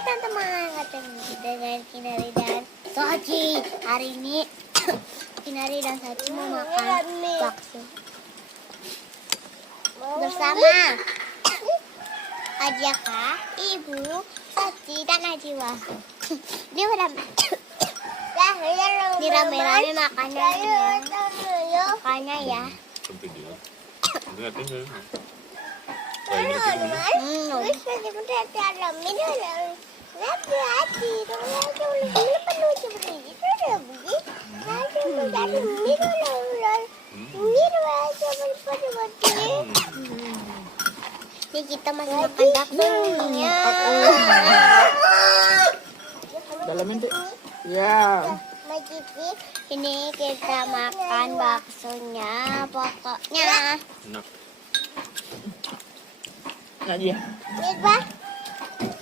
teman-teman, dengan Kinari dan Soci. Hari ini Kinari dan Soci mau makan bakso bersama Ajaka, Ibu, Soci, dan Najwa. Ini udah ini rame-rame makannya ya. Ini kita masih makan baksonya. Dalamin deh. Ya. Ini kita makan baksonya, pokoknya. Nah dia. Ini